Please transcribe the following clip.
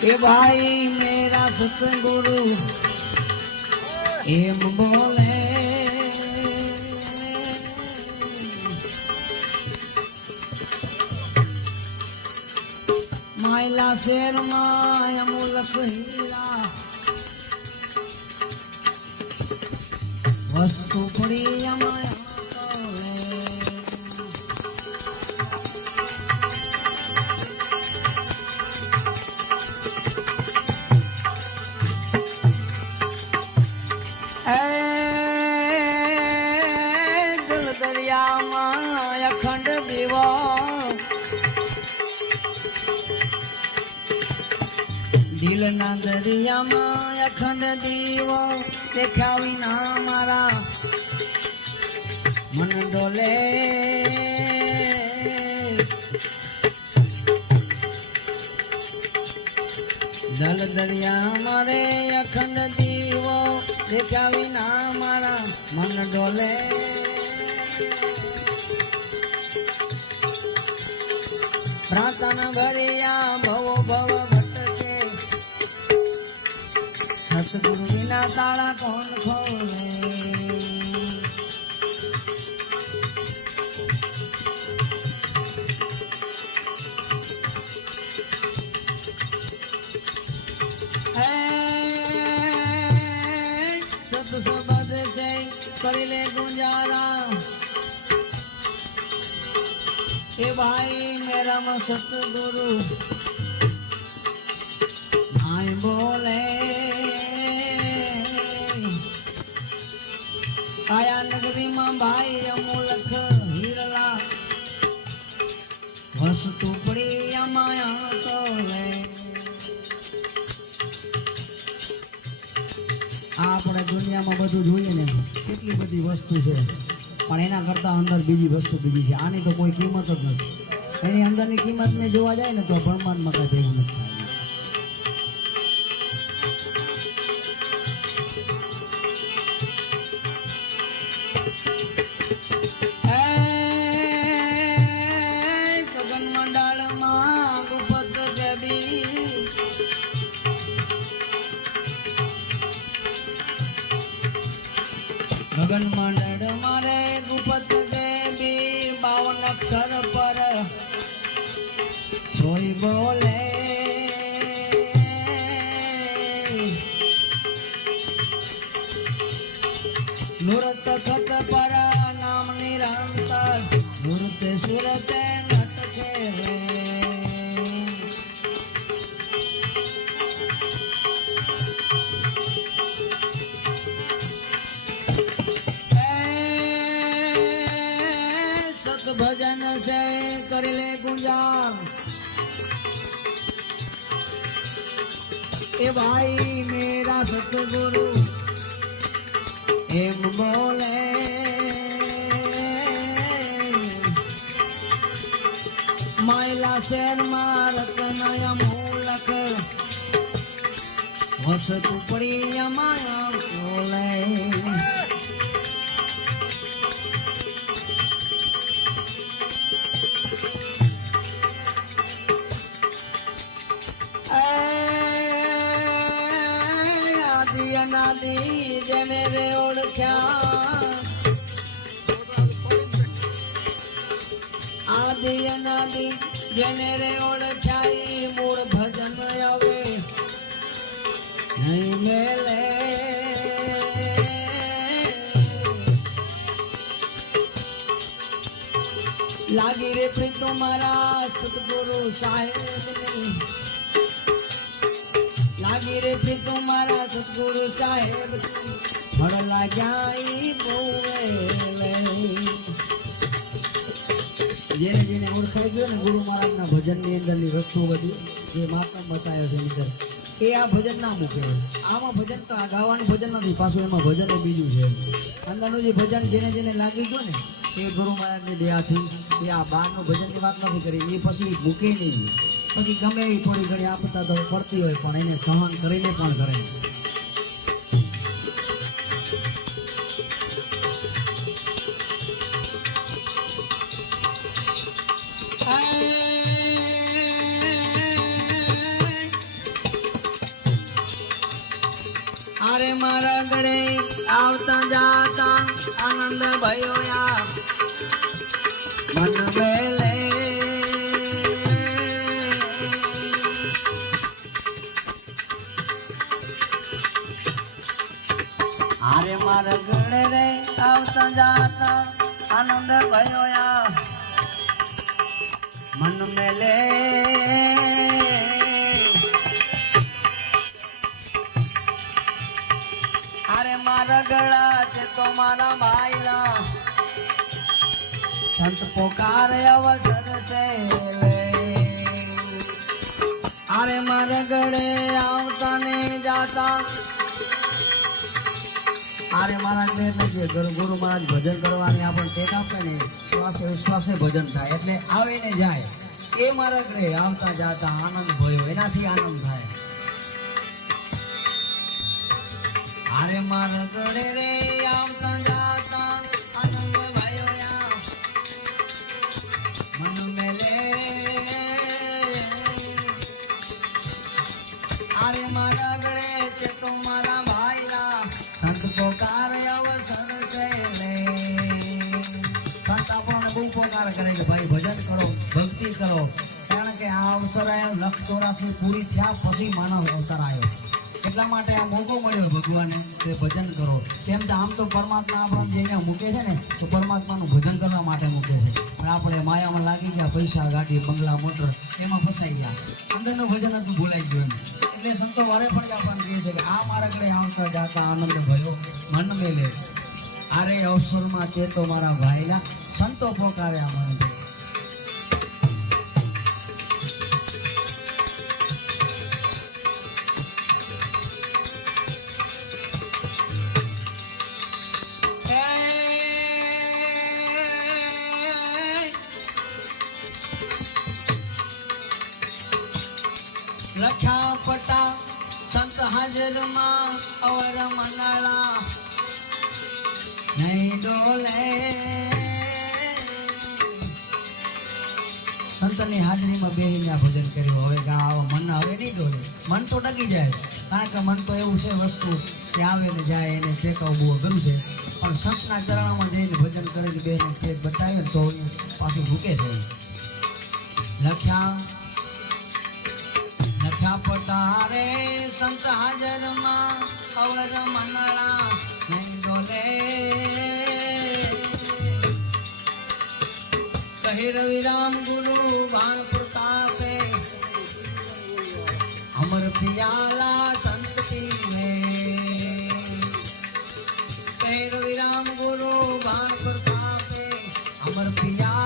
એ ભાઈ મેરા સતગુરુ એમ બોલે માયલા શેરમાં અમુલક હીરા વસ્તુ પડી અમાયા દિલના દરિયામાં અખંડ દીવો દેખાવી ના મારા. મન ડોલે. દલ દરિયા મારે અખંડ દીવો દેખાવી ના મારા. મન ડોલે. પ્રાર્થના ભર્યા ભવો ભવ સતગુરુ વિના તાળા કોણ ખોલે સત સબદ છે, કરી લે ગુંજારા. એ ભાઈ મેરામાં સતગુરુ આયા નગરીમાં ભાઈ અમુલખ હીરલા. વસ્તુ પડી અમાયા તો આપણે દુનિયામાં બધું જોઈએ ને, કેટલી બધી વસ્તુ છે. પણ એના કરતાં અંદર બીજી વસ્તુ બીજી છે. આની તો કોઈ કિંમત જ નથી. એની અંદરની કિંમતને જોવા જાય ને તો બ્રહ્માંડમાં કાંઈ ભેગું નથી ગગન મંડળ મારે ગુપત દેવી બાવન અક્ષર પર સોઈ બોલે નુરત ખત પર નામ નિરંતર નુરતે સુરતે નટકે રે ભજન છે, કરી લે ગુંજાર એ ભાઈ મેરા સતગુરુ એમ બોલે. માયલા શેરમાં રતનય મૂલક, વસતું પડી અમાયા બોલે રે ઓળખ્યા આદિ અનાદિ જેને રે ઓળખ્યા ઈ મૂળ ભજન હવે નહીં મેલે લાગી રે પ્રીતો મારા સદગુરુ સાહેબ લાગી રે પ્રીતો મારા સદગુરુ સાહેબ ઈ બોલે જેને જેને ઓળખાઈ ગયો ને ગુરુ મહારાજના ભજનની અંદરની વસ્તુ બધી, જે માતમ બતાવ્યો છે અંદર, એ આ ભજન ના મૂકે આમાં ભજન તો આ ગાવાનું ભજન નથી, પાછું એમાં ભજન એ બીજું છે. અંદરનું જે ભજન જેને જેને લાગી ગયું ને, એ ગુરુ મહારાજની દયાથી, એ આ બહારનું ભજનની વાત નથી કરી, એ પછી મૂકે નહીં. પછી ગમે એ થોડી ઘણી આપતા તો પડતી હોય, પણ એને સહન કરીને પણ કરે ગળે આવતા જાતા આનંદ ભયો યા. મન મેલે. આરે મારા ગળે રે આવતા જાતા આનંદ ભયો મન મેલે. પોકારે અવસર. અરે મરગડે આવતા ને જાતા. અરે મારા ને એટલે જે ગુરુ મહારાજ ભજન કરવાની આપણને ટેક આપે ને, શ્વાસે વિશ્વાસે ભજન થાય એટલે આવીને જાય. એ મારા ગળે આવતા જાતા આનંદ ભયો એનાથી આનંદ થાય. અરે મારા ગળે રે આવતા જાતા. અરે મારા ગળે છે તો મારા સંત પોકાર અવસર છે સંત આપણને બહુ પોકાર કરે કે ભાઈ, ભજન કરો, ભક્તિ કરો. કારણ કે આ અવસર આવ્યો લક્ષ ચોરાસી પૂરી થયા પછી માનવ અવતાર આવ્યો. એટલા માટે આ મોકો મળ્યો ભગવાને તે ભજન કરો. તેમ તો આમ તો પરમાત્મા આપણને જે અહીંયા મૂકે છે ને, તો પરમાત્માનું ભજન કરવા માટે મૂકે છે. પણ આપણે માયામાં લાગી ગયા પૈસા, ગાડી, બંગલા, મોટર, એમાં ફસાઈ ગયા. અંદરનું ભજન હતું, ભૂલાઈ ગયું. એટલે સંતો વારે પણ આપણને કહે છે કે આ મારા કડે આવતા જાતા આનંદ ભયો મન મેલે. આરે અવસરમાં તે તો મારા ભાઈલા સંતો પોકારે મને. સંત હાજરમાં અવર ડોલે. સંતની હાજરીમાં બેહીને ભજન કર્યું. હવે આ મન હવે નહીં ડોલે. મન તો ડગી જાય. કારણ કે મન તો એવું છે વસ્તુ કે આવે ને જાય, એને ચેકવું બહુ અઘરું છે. પણ સંતના ચરણમાં જઈને ભજન કરીને બેને ચેક બતાવે તો પાછું ભૂકે છે. લખ્યા લખ્યા પતારે સંત હાજરમાં અવર મનળા નહીં ડોલે કહે રવિરામ ગુરુ બાણ પ્રતાપે અમર પિયાલા સંત પીને કહે રવિરામ ગુરુ બાણ પ્રતાપે અમર પિયા